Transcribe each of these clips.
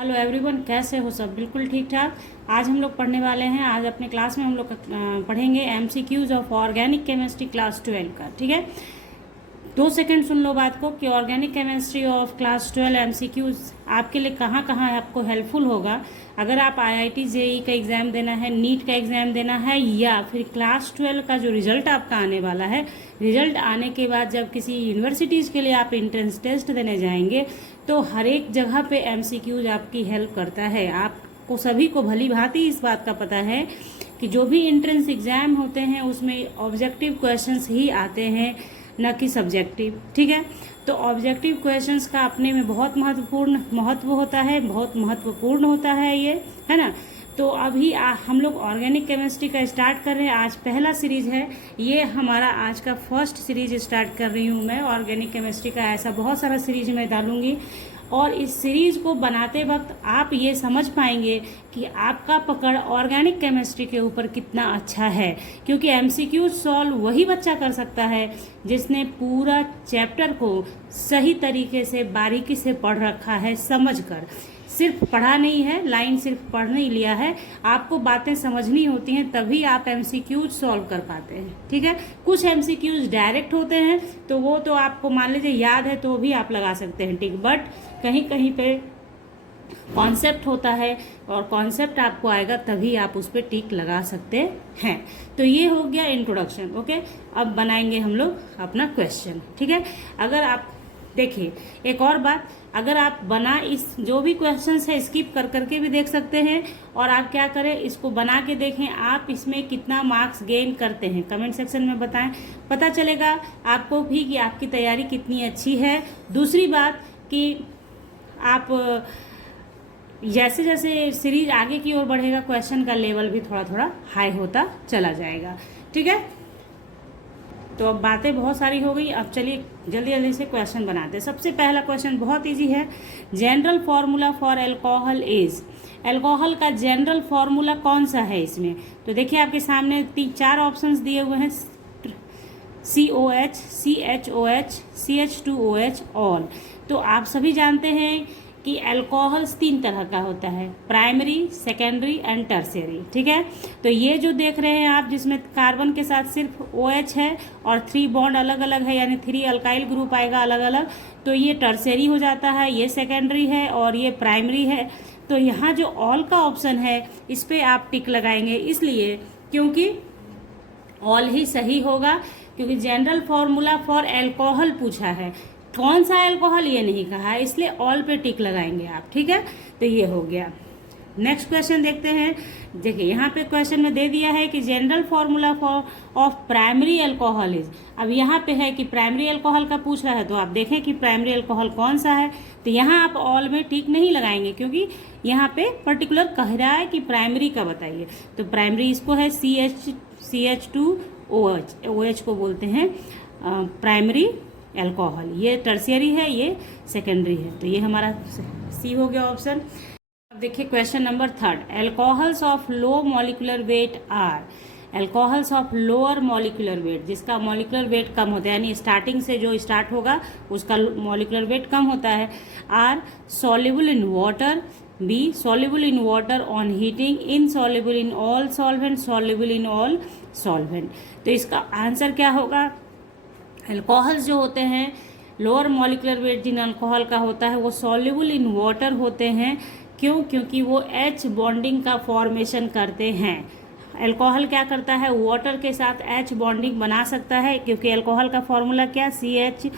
Hello everyone, कैसे हो सब? बिल्कुल ठीक ठाक। आज हम लोग पढ़ने वाले हैं। आज अपने क्लास में हम लोग पढ़ेंगे MCQs of organic chemistry class 12 का। ठीक है, 2 सेकंड सुन लो बात को कि organic chemistry of class 12 MCQs आपके लिए कहाँ कहाँ आपको हेल्पफुल होगा। अगर आप आईआईटी जेईई का एग्ज़ाम देना है, नीट का एग्ज़ाम देना है, या फिर क्लास 12 का जो रिजल्ट आपका आने वाला है, रिजल्ट आने के बाद जब किसी यूनिवर्सिटीज़ के लिए आप एंट्रेंस टेस्ट देने जाएंगे तो हर एक जगह पे एमसीक्यूज आपकी हेल्प करता है। आपको सभी को भली भांति इस बात का पता है कि जो भी एंट्रेंस एग्ज़ाम होते हैं उसमें ऑब्जेक्टिव क्वेश्चंस ही आते हैं, न कि सब्जेक्टिव। ठीक है, तो ऑब्जेक्टिव क्वेश्चंस का अपने में बहुत महत्व होता है, बहुत महत्वपूर्ण होता है ये, है ना। तो अभी हम लोग ऑर्गेनिक केमिस्ट्री का स्टार्ट कर रहे हैं। आज पहला सीरीज है, ये हमारा आज का फर्स्ट सीरीज स्टार्ट कर रही हूँ मैं ऑर्गेनिक केमिस्ट्री का। ऐसा बहुत सारा सीरीज मैं डालूंगी और इस सीरीज़ को बनाते वक्त आप ये समझ पाएंगे कि आपका पकड़ ऑर्गेनिक केमिस्ट्री के ऊपर कितना अच्छा है, क्योंकि एमसीक्यू सॉल्व वही बच्चा कर सकता है जिसने पूरा चैप्टर को सही तरीके से बारीकी से पढ़ रखा है, समझकर। सिर्फ पढ़ा नहीं है, लाइन सिर्फ पढ़ नहीं लिया है, आपको बातें समझनी होती हैं, तभी आप एमसीक्यूज सॉल्व कर पाते हैं। ठीक है, कुछ एमसीक्यूज डायरेक्ट होते हैं तो वो तो आपको मान लीजिए याद है तो भी आप लगा सकते हैं, ठीक। बट कहीं कहीं पे कॉन्सेप्ट होता है और कॉन्सेप्ट आपको आएगा तभी आप उस पर टिक लगा सकते हैं। तो ये हो गया इंट्रोडक्शन। ओके, अब बनाएंगे हम लोग अपना क्वेश्चन। ठीक है, अगर आप देखिए एक और बात, अगर आप बना इस जो भी क्वेश्चंस है स्किप कर करके भी देख सकते हैं, और आप क्या करें, इसको बना के देखें आप इसमें कितना मार्क्स गेन करते हैं, कमेंट सेक्शन में बताएं। पता चलेगा आपको भी कि आपकी तैयारी कितनी अच्छी है। दूसरी बात कि आप जैसे जैसे सीरीज आगे की ओर बढ़ेगा क्वेश्चन का लेवल भी थोड़ा थोड़ा हाई होता चला जाएगा। ठीक है, तो अब बातें बहुत सारी हो गई, अब चलिए जल्दी जल्दी से क्वेश्चन बनाते हैं। सबसे पहला क्वेश्चन बहुत इजी है। General formula for alcohol is, alcohol का जनरल फॉर्मूला कौन सा है इसमें? तो देखिए आपके सामने 4 ऑप्शंस दिए हुए हैं, COH, CHOH, CH2OH ऑल। तो आप सभी जानते हैं कि अल्कोहल्स 3 तरह का होता है, प्राइमरी, सेकेंडरी एंड टर्शियरी। ठीक है, तो ये जो देख रहे हैं आप जिसमें कार्बन के साथ सिर्फ OH है और 3 बॉन्ड अलग अलग है, यानी 3 अल्काइल ग्रुप आएगा अलग अलग, तो ये टर्शियरी हो जाता है, ये सेकेंडरी है और ये प्राइमरी है। तो यहाँ जो ऑल का ऑप्शन है इस पर आप टिक लगाएंगे, इसलिए क्योंकि ऑल ही सही होगा, क्योंकि जनरल फॉर्मूला फॉर अल्कोहल पूछा है, कौन सा अल्कोहल ये नहीं कहा है, इसलिए ऑल पे टिक लगाएंगे आप। ठीक है, तो ये हो गया। नेक्स्ट क्वेश्चन देखते हैं। देखिए यहाँ पे क्वेश्चन में दे दिया है कि general formula for of primary alcohol is. अब यहाँ पे है कि प्राइमरी अल्कोहल का पूछ रहा है, तो आप देखें कि प्राइमरी अल्कोहल कौन सा है। तो यहाँ आप ऑल में टिक नहीं लगाएंगे, क्योंकि यहाँ पे पर्टिकुलर कह रहा है कि प्राइमरी का बताइए। तो प्राइमरी इसको है CH2OH, OH को बोलते हैं प्राइमरी अल्कोहल। ये टर्शियरी है, ये सेकेंडरी है, तो ये हमारा सी हो गया ऑप्शन। अब देखिए question number 3, alcohols of low molecular weight are, alcohols of lower molecular weight, जिसका मॉलिक्यूलर वेट कम होता है, यानी स्टार्टिंग से जो स्टार्ट होगा उसका मॉलिक्यूलर वेट कम होता है, are soluble in water, be soluble in water on heating, insoluble in all solvent, soluble in all solvent. तो इसका आंसर क्या होगा? अल्कोहल्स जो होते हैं लोअर मॉलिक्यूलर वेट जिन अल्कोहल का होता है वो सॉल्युबल इन वाटर होते हैं। क्यों? क्योंकि वो H बॉन्डिंग का फॉर्मेशन करते हैं। अल्कोहल क्या करता है, वाटर के साथ H बॉन्डिंग बना सकता है, क्योंकि अल्कोहल का फॉर्मूला क्या, CH,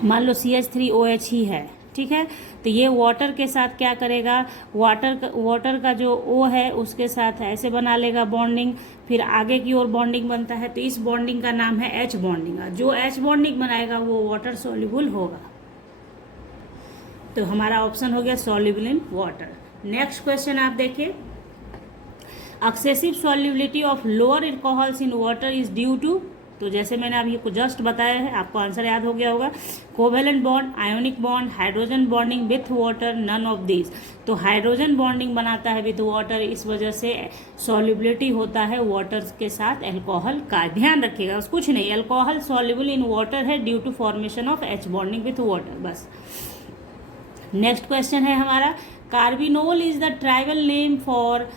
मान लो CH3OH ही है। ठीक है, तो ये वाटर के साथ क्या करेगा, वाटर का जो O है उसके साथ ऐसे बना लेगा बॉन्डिंग, फिर आगे की ओर बॉन्डिंग बनता है, तो इस बॉन्डिंग का नाम है H बॉन्डिंग। जो H बॉन्डिंग बनाएगा वो वाटर सॉल्युबल होगा। तो हमारा ऑप्शन हो गया soluble in water. Next question आप देखिए, excessive solubility of lower alcohols in water is due to, तो जैसे मैंने अभी को जस्ट बताया है, आपको आंसर याद हो गया होगा, covalent bond, ionic bond, hydrogen bonding with water, none of this. तो हाइड्रोजन बॉन्डिंग बनाता है विथ वाटर, इस वजह से सॉल्युबिलिटी होता है वाटर के साथ अल्कोहल का। ध्यान रखिएगा, कुछ नहीं, अल्कोहल सॉल्युबल इन वाटर है due to formation of H bonding with water, बस। नेक्स्ट क्वेश्चन है हमारा, carbinol is the tribal name for,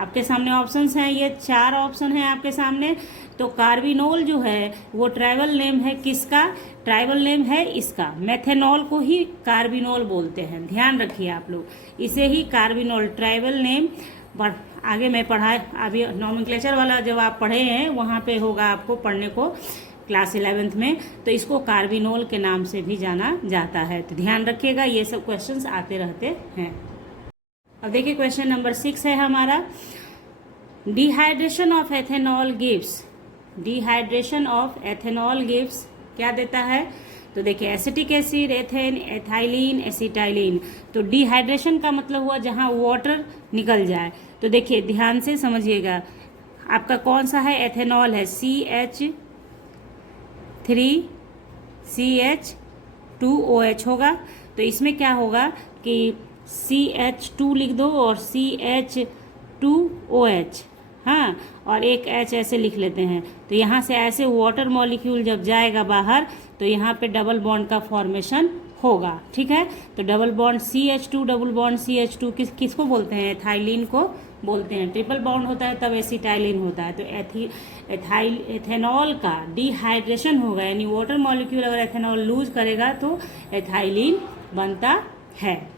आपके सामने ऑप्शंस हैं, ये 4 ऑप्शन हैं आपके सामने। तो कार्बिनोल जो है वो ट्राइबल नेम है किसका? ट्राइबल नेम है इसका। मेथेनॉल को ही कार्बिनोल बोलते हैं, ध्यान रखिए आप लोग, इसे ही कार्बिनोल ट्राइबल नेम। आगे मैं पढ़ा, अभी नॉमेनक्लेचर वाला जब आप पढ़े हैं वहाँ पे होगा आपको पढ़ने को क्लास 11th में, तो इसको कार्बिनोल के नाम से भी जाना जाता है। तो ध्यान रखिएगा, ये सब क्वेश्चंस आते रहते हैं। अब देखिए क्वेश्चन नंबर 6 है हमारा, dehydration of ethanol gives, dehydration of ethanol gives क्या देता है? तो देखिए acetic acid, ethane, ethylene, acetylene. तो डिहाइड्रेशन का मतलब हुआ जहाँ वाटर निकल जाए। तो देखिए ध्यान से समझिएगा, आपका कौन सा है? एथेनॉल है, CH3CH2OH होगा। तो इसमें क्या होगा कि CH2 लिख दो और CH2OH, हाँ, और एक H ऐसे लिख लेते हैं। तो यहाँ से ऐसे वाटर मॉलिक्यूल जब जाएगा बाहर तो यहाँ पे डबल बॉन्ड का फॉर्मेशन होगा, ठीक है। तो double bond CH2 double bond CH2 किसको बोलते हैं? एथाइलिन को बोलते हैं। ट्रिपल बॉन्ड होता है तब एसिटाइलिन होता है। तो एथेनॉल का डिहाइड्रेशन होगा, यानी वाटर मॉलिक्यूल अगर एथेनॉल लूज करेगा तो एथाइलिन बनता है।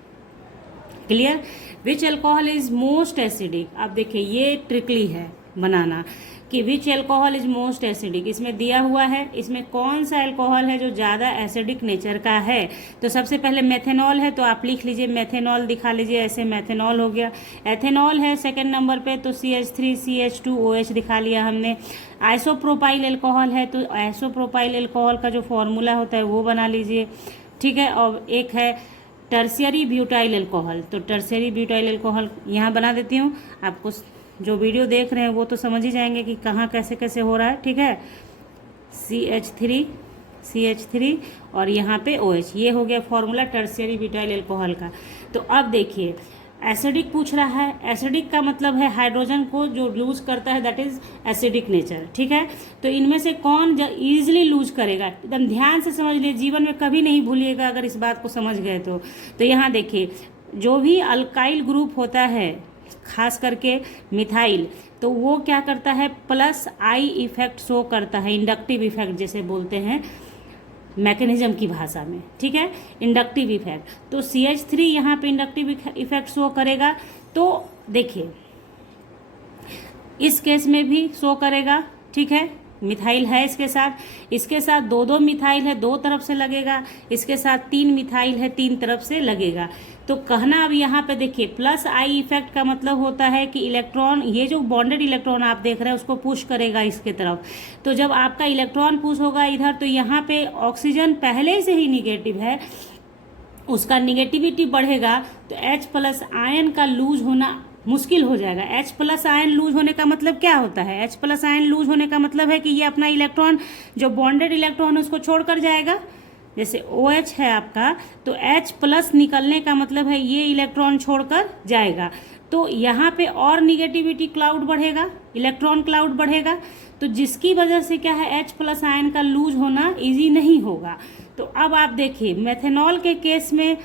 Clear? Which alcohol is most acidic. अब देखिए ये ट्रिकली है बनाना कि विच एल्कोहल इज मोस्ट एसिडिक, इसमें दिया हुआ है, इसमें कौन सा एल्कोहल है जो ज़्यादा एसिडिक नेचर का है। तो सबसे पहले मेथेनॉल है, तो आप लिख लीजिए मेथेनॉल, दिखा लीजिए ऐसे, मेथेनॉल हो गया। एथेनॉल है सेकंड नंबर पे, तो CH3CH2OH दिखा लिया हमने। आइसोप्रोपाइल एल्कोहल है, तो आइसोप्रोपाइल एल्कोहल का जो फॉर्मूला होता है वो बना लीजिए, ठीक है। और एक है टर्शियरी ब्यूटाइल एल्कोहल, तो टर्शियरी ब्यूटाइल एल्कोहल यहाँ बना देती हूँ। आपको जो वीडियो देख रहे हैं वो तो समझ ही जाएंगे कि कहाँ कैसे कैसे हो रहा है, ठीक है। CH3 और यहाँ पे OH, ये हो गया फॉर्मूला टर्शियरी ब्यूटाइल एल्कोहल का। तो अब देखिए एसिडिक पूछ रहा है, एसिडिक का मतलब है हाइड्रोजन को जो लूज करता है, दैट इज एसिडिक नेचर, ठीक है। तो इनमें से कौन ईजिली लूज करेगा? एकदम ध्यान से समझ लिए, जीवन में कभी नहीं भूलिएगा अगर इस बात को समझ गए तो। यहाँ देखिए जो भी अल्काइल ग्रुप होता है, खास करके मिथाइल, तो वो क्या करता है? प्लस आई इफेक्ट शो करता है, इंडक्टिव इफेक्ट जैसे बोलते हैं मैकेनिज्म की भाषा में, ठीक है, इंडक्टिव इफेक्ट। तो CH3 यहाँ पे इंडक्टिव इफेक्ट शो करेगा। तो देखिए इस केस में भी शो करेगा, ठीक है। मिथाइल है इसके साथ दो मिथाइल है, 2 तरफ से लगेगा, इसके साथ 3 मिथाइल है, 3 तरफ से लगेगा। तो कहना अब यहाँ पे देखिए प्लस आई इफेक्ट का मतलब होता है कि इलेक्ट्रॉन, ये जो बॉन्डेड इलेक्ट्रॉन आप देख रहे हैं उसको पुश करेगा इसके तरफ। तो जब आपका इलेक्ट्रॉन पुश होगा इधर, तो यहाँ पे ऑक्सीजन पहले से ही निगेटिव है, उसका निगेटिविटी बढ़ेगा, तो H+ आयन का लूज होना मुश्किल हो जाएगा। H+ आयन लूज होने का मतलब क्या होता है? H+ आयन लूज होने का मतलब है कि ये अपना इलेक्ट्रॉन, जो बॉन्डेड इलेक्ट्रॉन है उसको छोड़कर जाएगा। जैसे OH है आपका, तो H+ निकलने का मतलब है ये इलेक्ट्रॉन छोड़कर जाएगा। तो यहाँ पे और निगेटिविटी क्लाउड बढ़ेगा, इलेक्ट्रॉन क्लाउड बढ़ेगा, तो जिसकी वजह से क्या है, H+ आयन का लूज होना इजी नहीं होगा। तो अब आप देखिए मेथेनॉल के केस में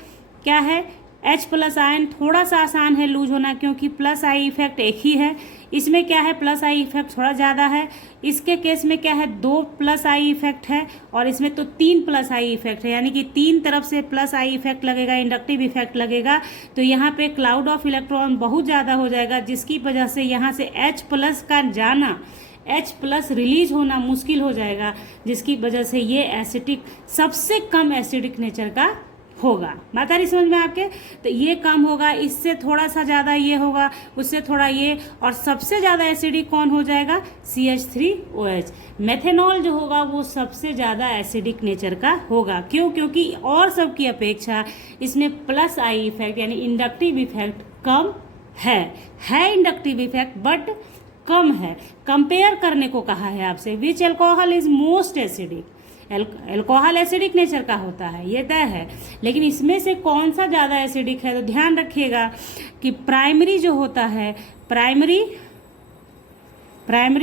क्या है, H+ आयन थोड़ा सा आसान है लूज होना, क्योंकि प्लस आई इफेक्ट एक ही है। इसमें क्या है, प्लस आई इफेक्ट थोड़ा ज़्यादा है। इसके केस में क्या है, 2 प्लस आई इफेक्ट है, और इसमें तो 3 प्लस आई इफेक्ट है, यानी कि 3 तरफ से प्लस आई इफेक्ट लगेगा, इंडक्टिव इफेक्ट लगेगा। तो यहाँ पे क्लाउड ऑफ इलेक्ट्रॉन बहुत ज़्यादा हो जाएगा, जिसकी वजह से यहाँ से H+ का जाना, H+ रिलीज होना मुश्किल हो जाएगा, जिसकी वजह से ये एसिडिक, सबसे कम एसिडिक नेचर का होगा। बात आ रही समझ में आपके? तो ये कम होगा, इससे थोड़ा सा ज़्यादा ये होगा, उससे थोड़ा ये, और सबसे ज़्यादा एसिडिक कौन हो जाएगा? CH3OH। मेथेनॉल जो होगा वो सबसे ज़्यादा एसिडिक नेचर का होगा। क्यों? क्योंकि और सब की अपेक्षा इसमें प्लस आई इफेक्ट यानी इंडक्टिव इफेक्ट कम है इंडक्टिव इफेक्ट बट कम है। कंपेयर करने को कहा है आपसे, which alcohol is most acidic. Alcohol acidic nature का होता है, ये तय है, लेकिन इसमें से कौन सा ज़्यादा एसिडिक है? तो ध्यान रखिएगा कि प्राइमरी जो होता है, प्राइमरी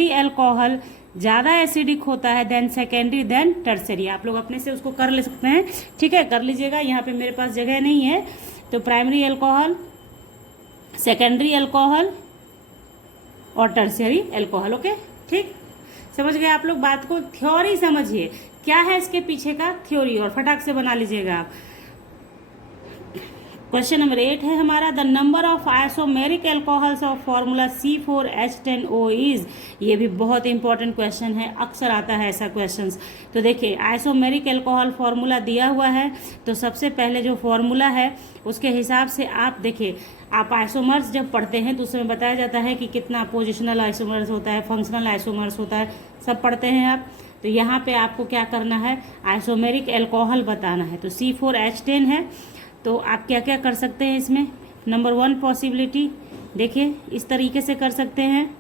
एल्कोहल ज़्यादा एसिडिक होता है देन सेकेंडरी देन टर्सरी। आप लोग अपने से उसको कर ले सकते हैं, ठीक है, कर लीजिएगा। यहाँ पे मेरे पास जगह नहीं है, तो प्राइमरी अल्कोहल, सेकेंडरी अल्कोहल और टर्सरी अल्कोहल। ओके, ठीक, समझ गए आप लोग बात को। थ्योरी समझिए क्या है इसके पीछे का थ्योरी, और फटाक से बना लीजिएगा आप। क्वेश्चन नंबर 8 है हमारा, the number of isomeric alcohols of formula C4H10O is. ये भी बहुत इंपॉर्टेंट क्वेश्चन है, अक्सर आता है ऐसा क्वेश्चंस। तो देखिए आइसोमेरिक एल्कोहल फॉर्मूला दिया हुआ है, तो सबसे पहले जो फॉर्मूला है उसके हिसाब से आप देखिए, आप आइसोमर्स जब पढ़ते हैं तो उसमें बताया जाता है कि कितना पोजिशनल आइसोमर्स होता है, फंक्शनल आइसोमर्स होता है, सब पढ़ते हैं आप। तो यहाँ पे आपको क्या करना है, आइसोमेरिक एल्कोहल बताना है। तो C4H10 है, तो आप क्या क्या कर सकते हैं इसमें। नंबर 1 पॉसिबिलिटी देखिए, इस तरीके से कर सकते हैं,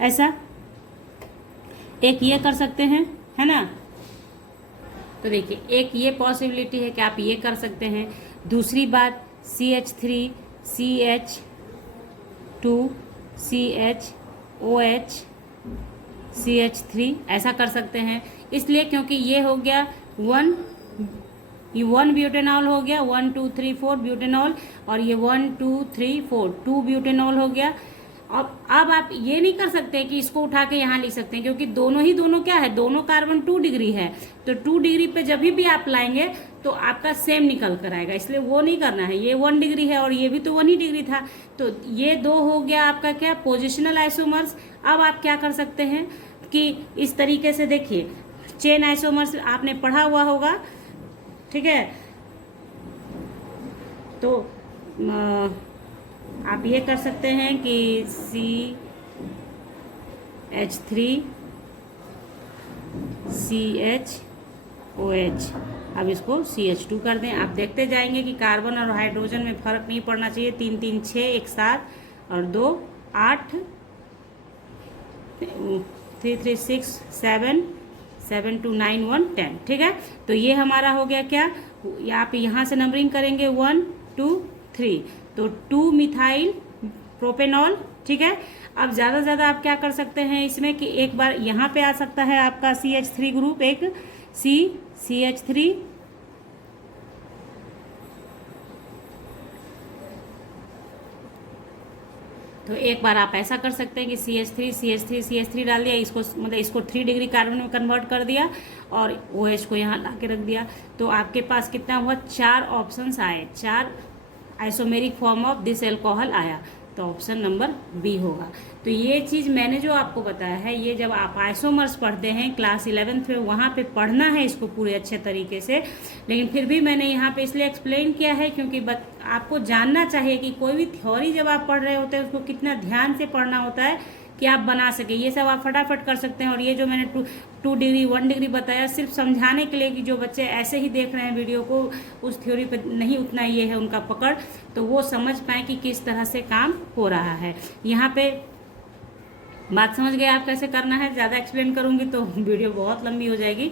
ऐसा एक ये कर सकते हैं, है ना। तो देखिए एक ये पॉसिबिलिटी है कि आप ये कर सकते हैं। दूसरी बात CH3 CH2 CHOH CH3 ऐसा कर सकते हैं, इसलिए क्योंकि ये हो गया 1 ब्यूटेनॉल हो गया, 1 2 3 4 ब्यूटेनॉल, और ये 1 2 3 4 2 ब्यूटेनॉल हो गया। अब आप ये नहीं कर सकते कि इसको उठा के यहाँ लिख सकते हैं, क्योंकि दोनों क्या है, दोनों कार्बन 2 डिग्री है, तो 2 डिग्री पे जब भी आप लाएंगे तो आपका सेम निकल कर आएगा, इसलिए वो नहीं करना है। ये 1 डिग्री है और ये भी तो 1 ही डिग्री था, तो ये 2 हो गया आपका क्या, पोजिशनल आइसोमर्स। अब आप क्या कर सकते हैं कि इस तरीके से देखिए, चेन आइसोमर्स आपने पढ़ा हुआ होगा, ठीक है। तो आप ये कर सकते हैं कि CH3 CHOH, अब इसको CH2 कर दें। आप देखते जाएंगे कि कार्बन और हाइड्रोजन में फर्क नहीं पड़ना चाहिए। 3 3 6 1 7 और 2 8 3 3 6 7 7 2 9 1 10, ठीक है। तो ये हमारा हो गया क्या, आप यहाँ से नंबरिंग करेंगे 1 2 3, तो 2 मिथाइल प्रोपेनॉल, ठीक है। अब ज़्यादा से ज़्यादा आप क्या कर सकते हैं इसमें कि एक बार यहाँ पे आ सकता है आपका CH3 ग्रुप, एक CH3, तो एक बार आप ऐसा कर सकते हैं कि CH3 डाल दिया, इसको मतलब इसको 3 डिग्री कार्बन में कन्वर्ट कर दिया और OH को यहाँ ला के रख दिया। तो आपके पास कितना हुआ, 4 ऑप्शंस आए, 4 isomeric form of this alcohol आया, तो ऑप्शन नंबर बी होगा। तो ये चीज़ मैंने जो आपको बताया है, ये जब आप आइसोमर्स पढ़ते हैं क्लास 11th में, वहाँ पे पढ़ना है इसको पूरे अच्छे तरीके से। लेकिन फिर भी मैंने यहाँ पे इसलिए एक्सप्लेन किया है क्योंकि आपको जानना चाहिए कि कोई भी थ्योरी जब आप पढ़ रहे होते हैं उसको कितना ध्यान से पढ़ना होता है कि आप बना सके। ये सब आप फटाफट कर सकते हैं। और ये जो मैंने 2 डिग्री 1 डिग्री बताया, सिर्फ समझाने के लिए कि जो बच्चे ऐसे ही देख रहे हैं वीडियो को, उस थ्योरी पे नहीं उतना ये है उनका पकड़, तो वो समझ पाए कि किस तरह से काम हो रहा है। यहाँ पे बात समझ गए आप कैसे करना है। ज़्यादा एक्सप्लेन करूँगी तो वीडियो बहुत लंबी हो जाएगी।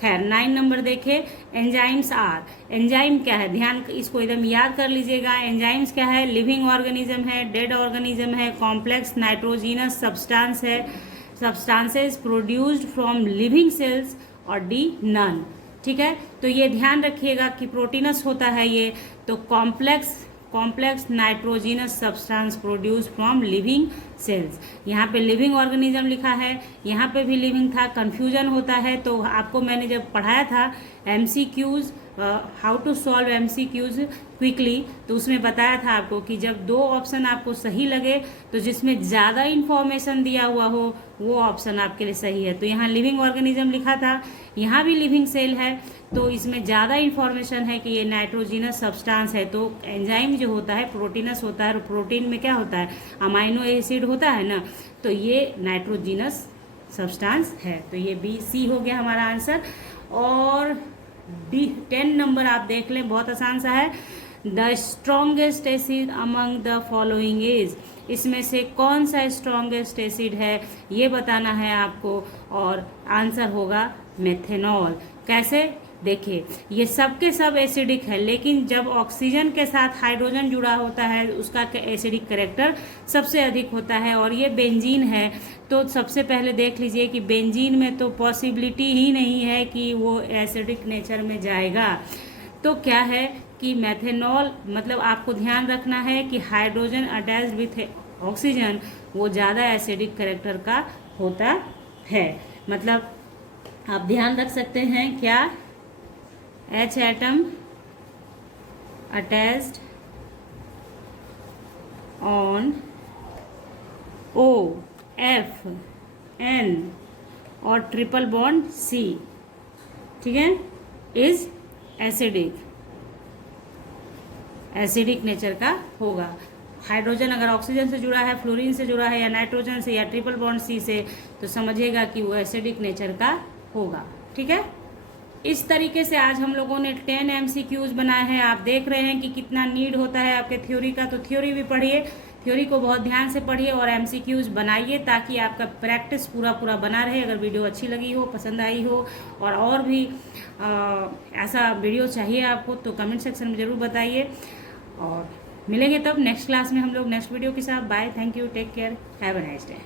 खैर 9 नंबर देखे, एंजाइम्स आर। एंजाइम क्या है, ध्यान इसको एकदम याद कर लीजिएगा। एंजाइम्स क्या है, लिविंग ऑर्गेनिज्म है, डेड ऑर्गेनिज्म है, कॉम्प्लेक्स नाइट्रोजिनस सब्सटेंस है, substances produced from living cells, और डी नन, ठीक है। तो ये ध्यान रखिएगा कि प्रोटीनस होता है ये, तो complex nitrogenous substance produce from living cells. यहाँ पे लिविंग ऑर्गेनिज्म लिखा है, यहाँ पे भी लिविंग था, कंफ्यूजन होता है। तो आपको मैंने जब पढ़ाया था MCQs, how to solve MCQs quickly, तो उसमें बताया था आपको कि जब 2 ऑप्शन आपको सही लगे तो जिसमें ज़्यादा इन्फॉर्मेशन दिया हुआ हो वो ऑप्शन आपके लिए सही है। तो यहाँ लिविंग ऑर्गेनिज्म लिखा था, यहाँ भी लिविंग सेल है, तो इसमें ज़्यादा इन्फॉर्मेशन है कि ये नाइट्रोजिनस सब्सटेंस है। तो एंजाइम जो होता है प्रोटीनस होता है, और प्रोटीन में क्या होता है, अमाइनो एसिड होता है ना, तो ये नाइट्रोजिनस सब्सटेंस है। तो ये BC हो गया हमारा आंसर। और 10 नंबर आप देख लें, बहुत आसान सा है। The strongest acid among the following is, इसमें से कौन सा स्ट्रॉन्गेस्ट एसिड है ये बताना है आपको, और आंसर होगा मेथेनॉल। कैसे, देखिए ये सब के सब एसिडिक है, लेकिन जब ऑक्सीजन के साथ हाइड्रोजन जुड़ा होता है उसका एसिडिक कैरेक्टर सबसे अधिक होता है। और ये बेंजीन है, तो सबसे पहले देख लीजिए कि बेंजीन में तो पॉसिबिलिटी ही नहीं है कि वो एसिडिक नेचर में जाएगा। तो क्या है कि मेथेनॉल, मतलब आपको ध्यान रखना है कि हाइड्रोजन अटैच्ड विथ ऑक्सीजन वो ज़्यादा एसिडिक कैरेक्टर का होता है। मतलब आप ध्यान रख सकते हैं क्या, H atom attached on O, F, N और ट्रिपल बॉन्ड C, ठीक है, इज एसिडिक नेचर का होगा। हाइड्रोजन अगर ऑक्सीजन से जुड़ा है, फ्लोरीन से जुड़ा है, या नाइट्रोजन से, या ट्रिपल बॉन्ड सी से, तो समझिएगा कि वो एसिडिक नेचर का होगा। ठीक है, इस तरीके से आज हम लोगों ने 10 MCQs बनाए हैं। आप देख रहे हैं कि कितना नीड होता है आपके थ्योरी का, तो थ्योरी भी पढ़िए, थ्योरी को बहुत ध्यान से पढ़िए और MCQs बनाइए ताकि आपका प्रैक्टिस पूरा बना रहे। अगर वीडियो अच्छी लगी हो, पसंद आई हो और भी ऐसा वीडियो चाहिए आपको तो कमेंट सेक्शन में ज़रूर बताइए। और मिलेंगे तब नेक्स्ट क्लास में हम लोग नेक्स्ट वीडियो के साथ। Bye, thank you, take care, have a nice day.